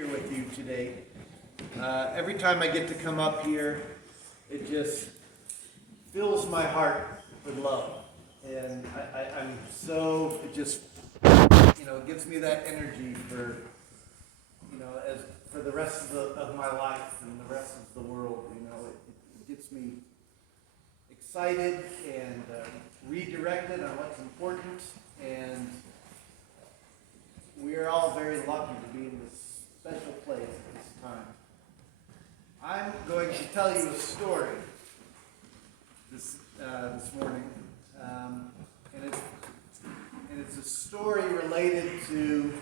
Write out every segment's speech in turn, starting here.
Here with you today. Every time I get to come up here, it just fills my heart with love, and I'm so it just it gives me that energy for as for the rest of my life and the rest of the world. It gets me excited and redirected on what's important, and we are all very lucky to be in this special place at this time. I'm going to tell you a story this morning, and it's a story related to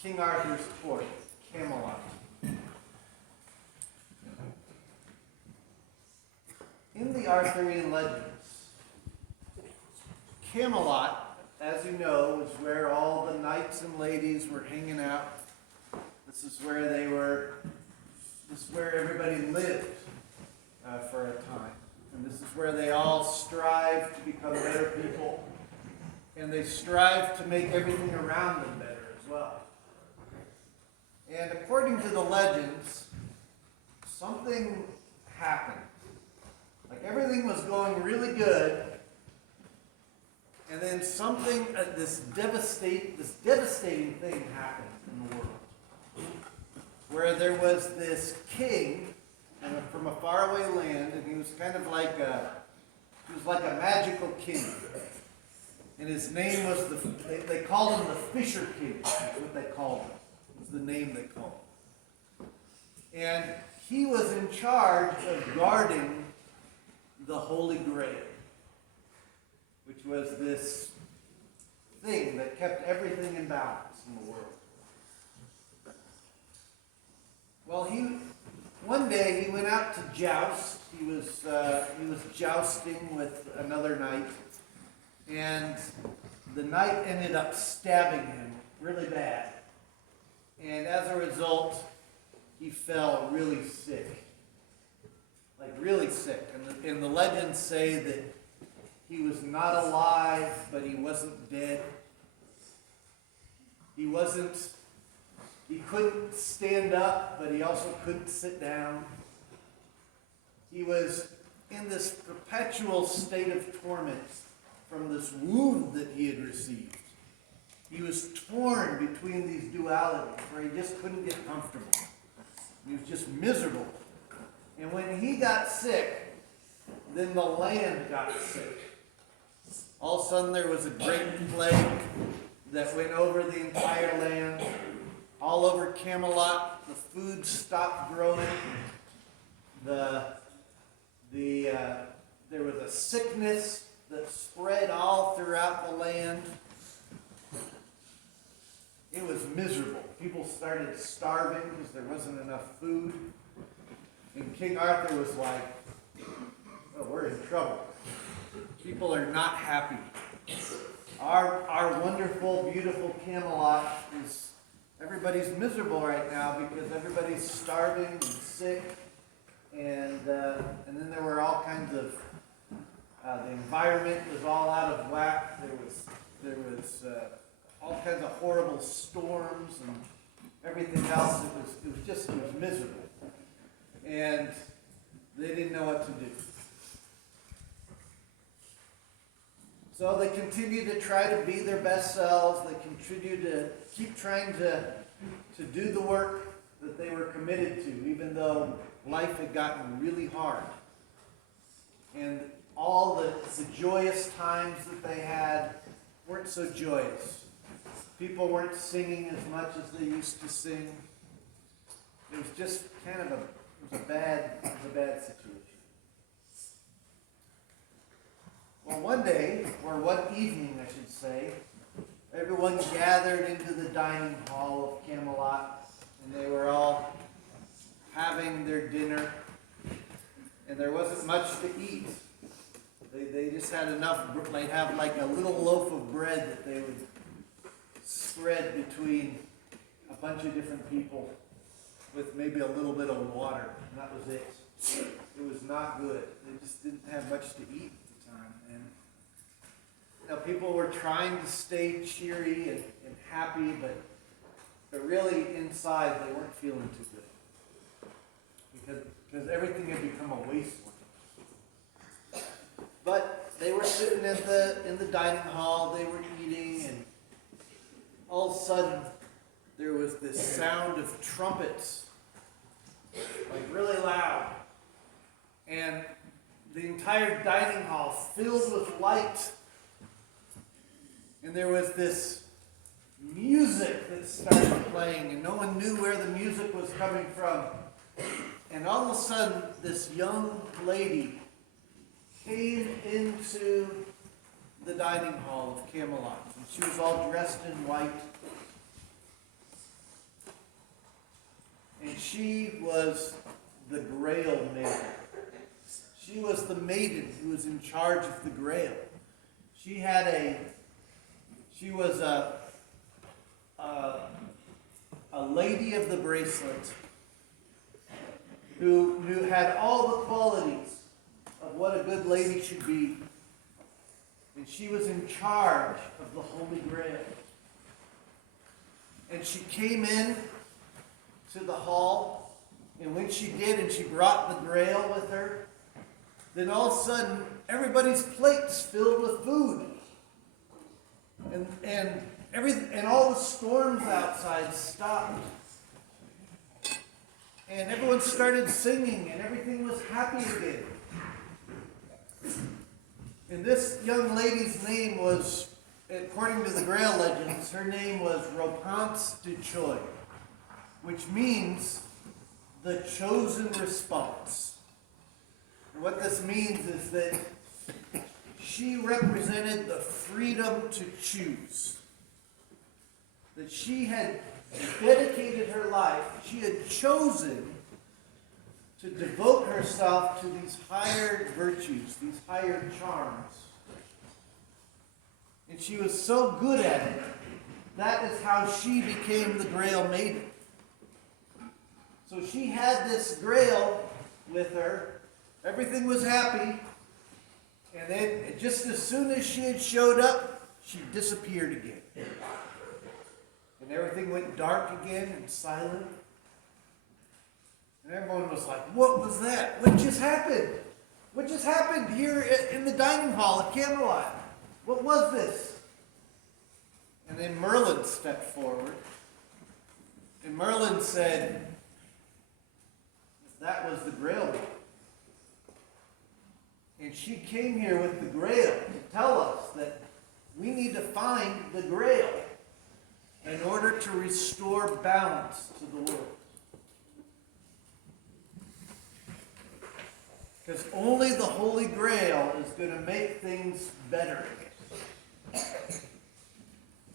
King Arthur's court, Camelot. In the Arthurian legends, Camelot, as you know, was where all the knights and ladies were hanging out. This is where everybody lived for a time. And this is where they all strive to become better people. And they strive to make everything around them better as well. And according to the legends, something happened. Like everything was going really good. And then something, this devastating thing happened in the world. Where there was this king from a faraway land, and he was kind of like a magical king. And his name was they called him the Fisher King. That's what they called him. It was the name they called him. And he was in charge of guarding the Holy Grail, which was this thing that kept everything in balance in the world. Well, one day he went out to joust. He was jousting with another knight, and the knight ended up stabbing him really bad. And as a result, he fell really sick, like really sick. And the legends say that he was not alive, but he wasn't dead. He couldn't stand up, but he also couldn't sit down. He was in this perpetual state of torment from this wound that he had received. He was torn between these dualities where he just couldn't get comfortable. He was just miserable. And when he got sick, then the land got sick. All of a sudden there was a great plague that went over the entire land. All over Camelot, the food stopped growing. There was a sickness that spread all throughout the land. It was miserable. People started starving because there wasn't enough food. And King Arthur was like, oh, we're in trouble. People are not happy. Our wonderful, beautiful Camelot everybody's miserable right now because everybody's starving and sick, and then there were all kinds of the environment was all out of whack. There was all kinds of horrible storms and everything else. It was miserable, and they didn't know what to do. So they continue to try to be their best selves. They continue to keep trying to do the work that they were committed to, even though life had gotten really hard. And all the joyous times that they had weren't so joyous. People weren't singing as much as they used to sing. It was just kind of a bad situation. Well, one day, or one evening, I should say, everyone gathered into the dining hall of Camelot, and they were all having their dinner, and there wasn't much to eat. They just had enough. They'd have like a little loaf of bread that they would spread between a bunch of different people with maybe a little bit of water, and that was it. It was not good. They just didn't have much to eat. And people were trying to stay cheery and happy, but But really, inside, they weren't feeling too good. Because everything had become a wasteland. But they were sitting in the dining hall, they were eating, and all of a sudden, there was this sound of trumpets, like really loud. And the entire dining hall filled with light. And there was this music that started playing, and no one knew where the music was coming from. And all of a sudden, this young lady came into the dining hall of Camelot. And she was all dressed in white. And she was the Grail maiden. She was the maiden who was in charge of the Grail. She was a lady of the bracelet who had all the qualities of what a good lady should be. And she was in charge of the Holy Grail. And she came in to the hall, and when she did, and she brought the Grail with her, then all of a sudden, everybody's plates filled with food. And all the storms outside stopped. And everyone started singing, and everything was happy again. And this young lady's name was, according to the Grail legends, her name was Réponse du Choix, which means the chosen response. And what this means is that she represented the freedom to choose. That she had dedicated her life, she had chosen to devote herself to these higher virtues, these higher charms. And she was so good at it, that is how she became the Grail Maiden. So she had this Grail with her, everything was happy, and then just as soon as she had showed up, she disappeared again. And everything went dark again and silent. And everyone was like, what was that? What just happened? What just happened here in the dining hall at Camelot? What was this? And then Merlin stepped forward. And Merlin said, that was the Grail. And she came here with the Grail to tell us that we need to find the Grail in order to restore balance to the world. Because only the Holy Grail is going to make things better.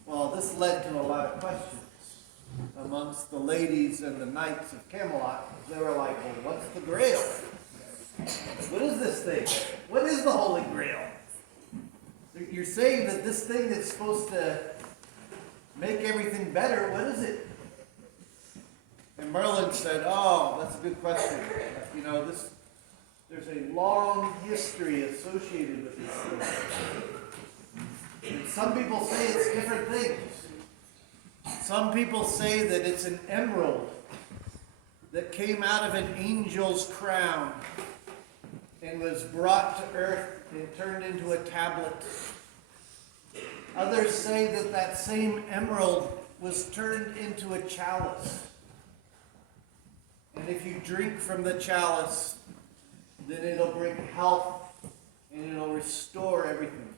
Well, this led to a lot of questions amongst the ladies and the knights of Camelot. They were like, well, what's the Grail? What is this thing? What is the Holy Grail? You're saying that this thing that's supposed to make everything better, what is it? And Merlin said, oh, that's a good question. You know, there's a long history associated with this thing. And some people say it's different things. Some people say that it's an emerald that came out of an angel's crown and was brought to earth and turned into a tablet. Others say that that same emerald was turned into a chalice. And if you drink from the chalice, then it'll bring health and it'll restore everything,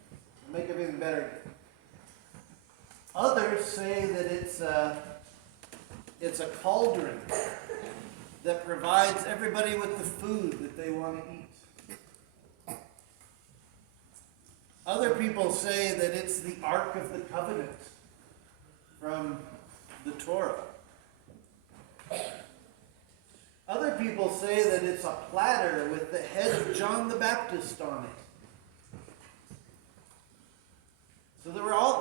make everything better. Others say that it's a cauldron that provides everybody with the food that they want to eat. Other people say that it's the Ark of the Covenant from the Torah. Other people say that it's a platter with the head of John the Baptist on it. So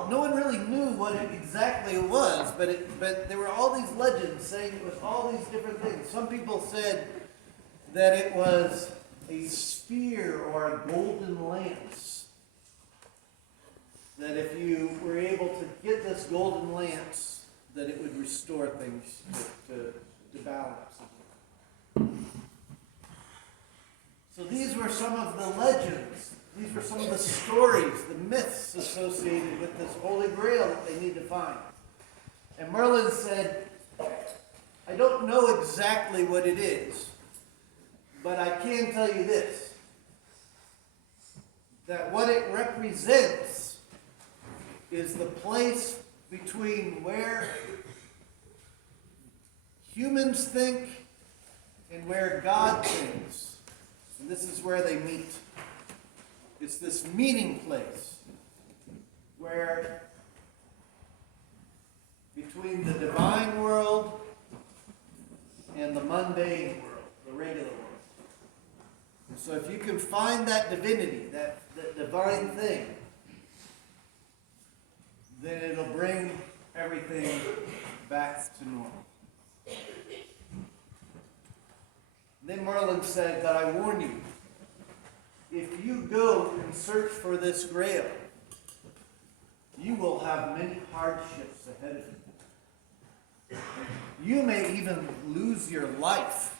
no one really knew what it exactly was, but there were all these legends saying it was all these different things. Some people said that it was a spear or a golden lance. That if you were able to get this golden lance, that it would restore things to balance. So these were some of the legends. These were some of the stories, the myths associated with this Holy Grail that they need to find. And Merlin said, I don't know exactly what it is, but I can tell you this, that what it represents is the place between where humans think and where God thinks. And this is where they meet. It's this meeting place where between the divine world and the mundane world, the regular world. And so if you can find that divinity, that divine thing, then it'll bring everything back to normal. Then Merlin said, but I warn you, if you go and search for this grail, you will have many hardships ahead of you. You may even lose your life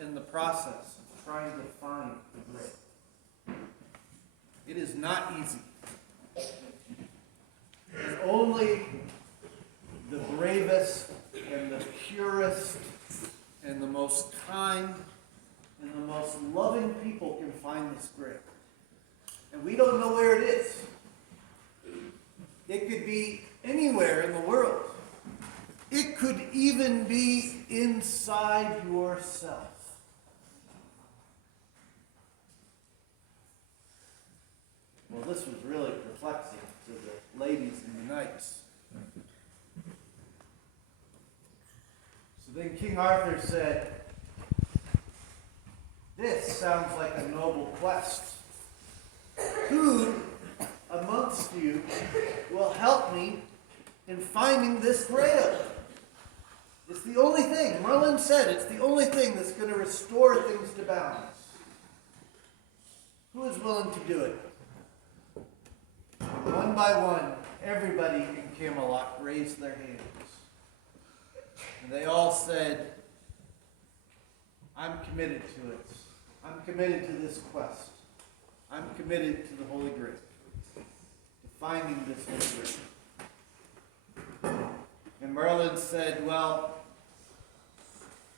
in the process of trying to find the grail. It is not easy. And only the bravest and the purest and the most kind and the most loving people can find this grail. And we don't know where it is. It could be anywhere in the world. It could even be inside yourself. Well, this was really perplexing to the ladies and the knights. So then King Arthur said, this sounds like a noble quest. Who amongst you will help me in finding this grail? It's the only thing, Merlin said, it's the only thing that's going to restore things to balance. Who is willing to do it? One by one, everybody in Camelot raised their hands. And they all said, I'm committed to it. I'm committed to this quest. I'm committed to the Holy Grail. To finding this Holy Grail. And Merlin said, well,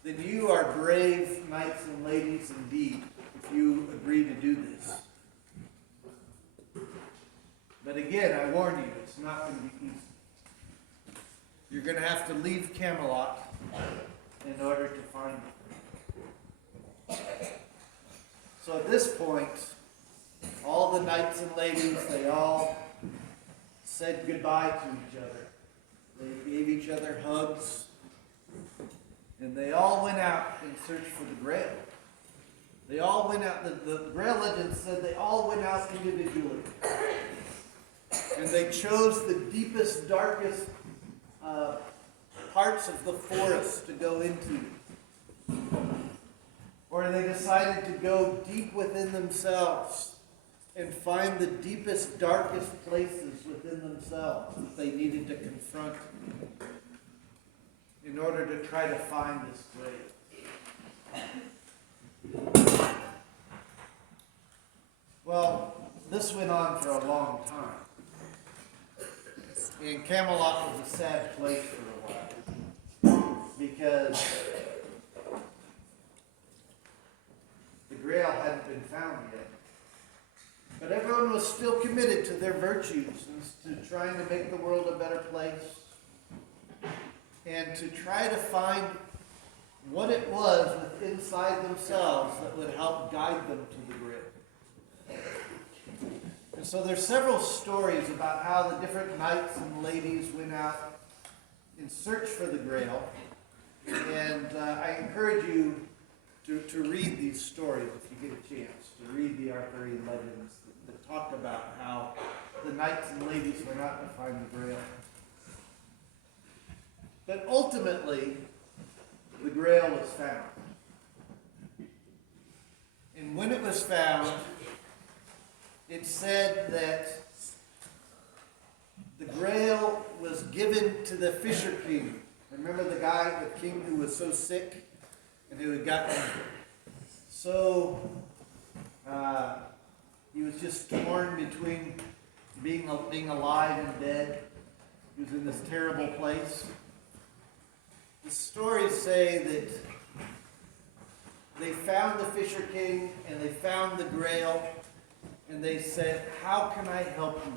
then you are brave knights and ladies indeed, if you agree to do this. But again, I warn you, it's not going to be easy. You're going to have to leave Camelot in order to find it. So at this point, all the knights and ladies, they all said goodbye to each other. They gave each other hugs. And they all went out in search for the Grail. They all went out, the Grail legend said they all went out individually. And they chose the deepest, darkest parts of the forest to go into. Or they decided to go deep within themselves and find the deepest, darkest places within themselves that they needed to confront in order to try to find this grail. Well, this went on for a long time. And Camelot was a sad place for a while because the Grail hadn't been found yet. But everyone was still committed to their virtues and to trying to make the world a better place and to try to find what it was inside themselves that would help guide them to the Grail. And so there's several stories about how the different knights and ladies went out in search for the Grail. And I encourage you to read these stories if you get a chance, to read the Arthurian legends that talk about how the knights and ladies went out to find the Grail. But ultimately, the Grail was found. And when it was found, it said that the Grail was given to the Fisher King. Remember the guy, the king who was so sick and who had gotten so, he was just torn between being alive and dead. He was in this terrible place. The stories say that they found the Fisher King and they found the Grail and they said, "How can I help you?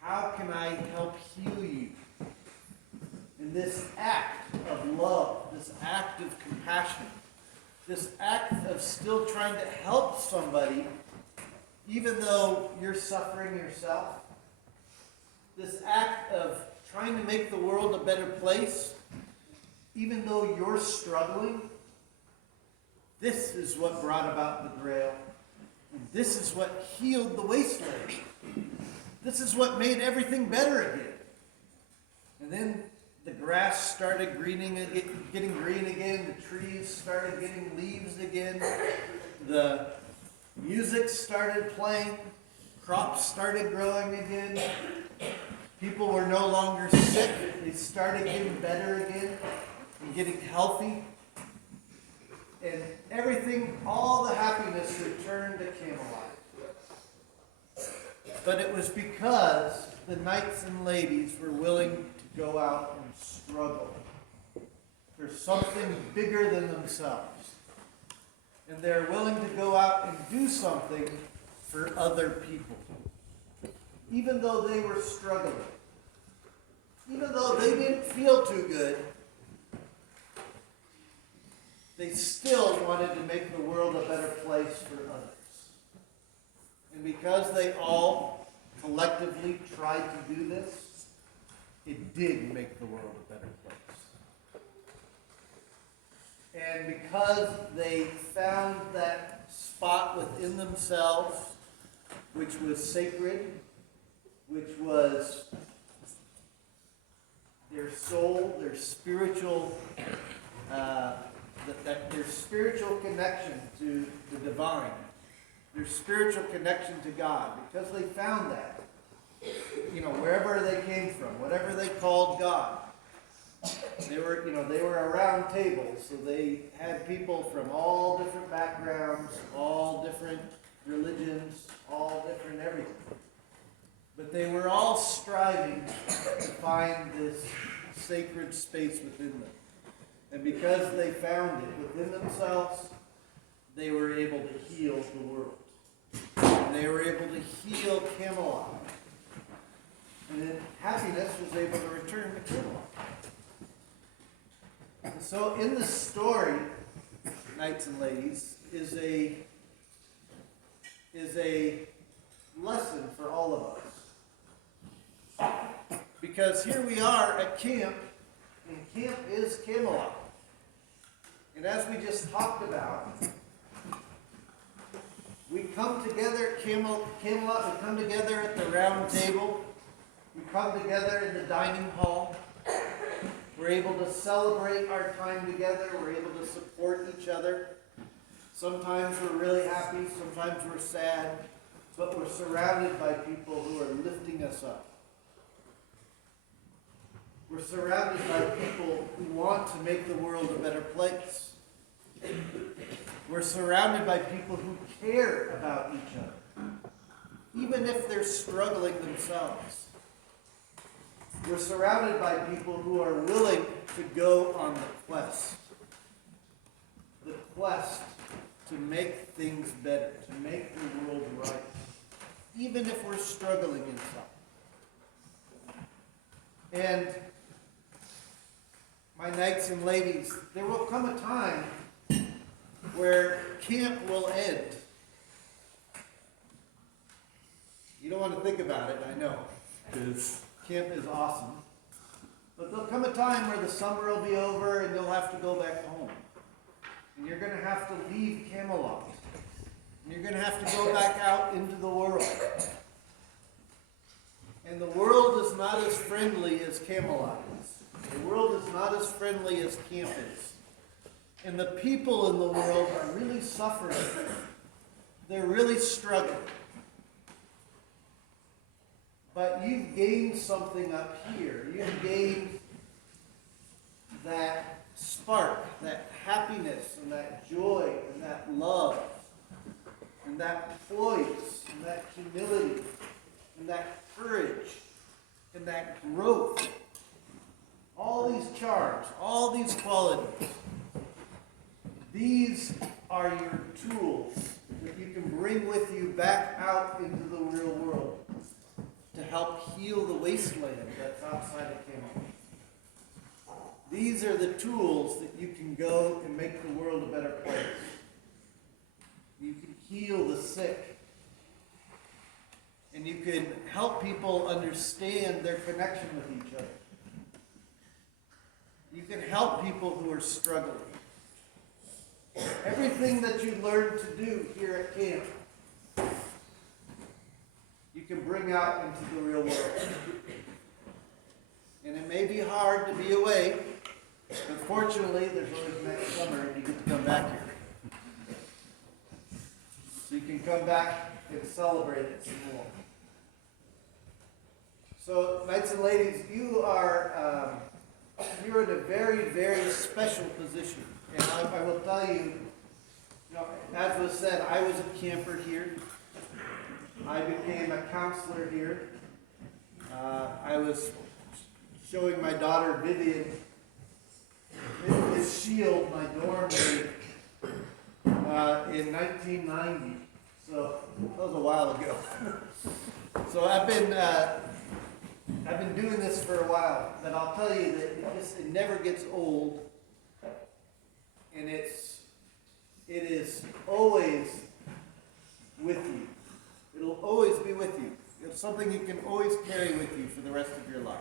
How can I help heal you?" And this act of love, this act of compassion, this act of still trying to help somebody, even though you're suffering yourself, this act of trying to make the world a better place, even though you're struggling, this is what brought about the Grail. And this is what healed the wasteland. This is what made everything better again. And then the grass started getting green again. The trees started getting leaves again. The music started playing. Crops started growing again. People were no longer sick. They started getting better again and getting healthy. And everything, all the happiness returned to Camelot. But it was because the knights and ladies were willing to go out and struggle for something bigger than themselves. And they're willing to go out and do something for other people. Even though they were struggling. Even though they didn't feel too good, they still wanted to make the world a better place for others. And because they all collectively tried to do this, it did make the world a better place. And because they found that spot within themselves, which was sacred, which was their soul, their spiritual their spiritual connection to the divine, their spiritual connection to God, because they found that, wherever they came from, whatever they called God, they were around tables, so they had people from all different backgrounds, all different religions, all different everything. But they were all striving to find this sacred space within them. And because they found it within themselves, they were able to heal the world. And they were able to heal Camelot. And then happiness was able to return to Camelot. And so in the story, knights and ladies, is a lesson for all of us. Because here we are at camp, and camp is Camelot. And as we just talked about, we come together at Camelot, we come together at the round table, we come together in the dining hall, we're able to celebrate our time together, we're able to support each other. Sometimes we're really happy, sometimes we're sad, but we're surrounded by people who are lifting us up. We're surrounded by people who want to make the world a better place. We're surrounded by people who care about each other, even if they're struggling themselves. We're surrounded by people who are willing to go on the quest to make things better, to make the world right, even if we're struggling in something. And my knights and ladies, there will come a time where camp will end. You don't want to think about it, I know, because camp is awesome. But there'll come a time where the summer will be over and you'll have to go back home. And you're going to have to leave Camelot. And you're going to have to go back out into the world. And the world is not as friendly as Camelot is. The world is not as friendly as camp is. And the people in the world are really suffering. They're really struggling. But you've gained something up here. You've gained that spark, that happiness, and that joy, and that love, and that poise, and that humility, and that courage, and that growth. All these charms, all these qualities, these are your tools that you can bring with you back out into the real world to help heal the wasteland that's outside of Camelot. These are the tools that you can go and make the world a better place. You can heal the sick. And you can help people understand their connection with each other. You can help people who are struggling. Everything that you learn to do here at camp, you can bring out into the real world. And it may be hard to be away, but fortunately, there's always next summer and you get to come back here. So you can come back and celebrate it some more. So, knights and ladies, you're in a very, very special position. And I will tell you, as was said, I was a camper here. I became a counselor here. I was showing my daughter Vivian his shield, my dorm mate, in 1990. So that was a while ago. So I've been doing this for a while, but I'll tell you that it never gets old, and it is always with you. It'll always be with you. It's something you can always carry with you for the rest of your life.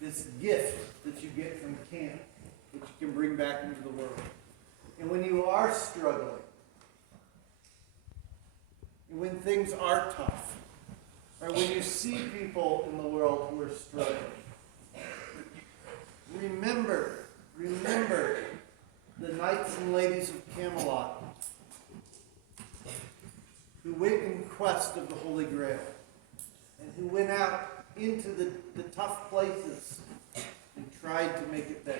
This gift that you get from camp, that you can bring back into the world. And when you are struggling, and when things are tough, or when you see people in the world who are struggling, remember the knights and ladies of Camelot who went in quest of the Holy Grail, and who went out into the tough places and tried to make it better.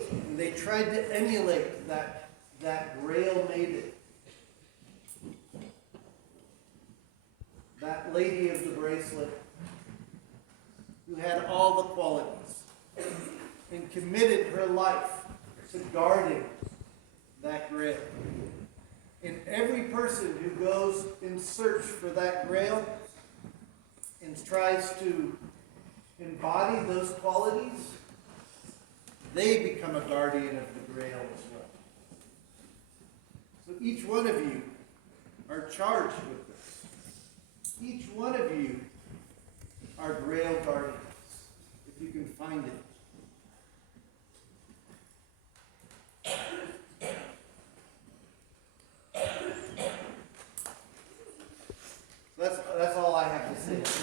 And they tried to emulate that Grail maiden, that lady of the bracelet, who had all the qualities and committed her life to guarding that Grail. And every person who goes in search for that Grail and tries to embody those qualities, they become a guardian of the Grail as well. So each one of you are charged with this. Each one of you are Grail guardians, if you can find it. That's all I have to say.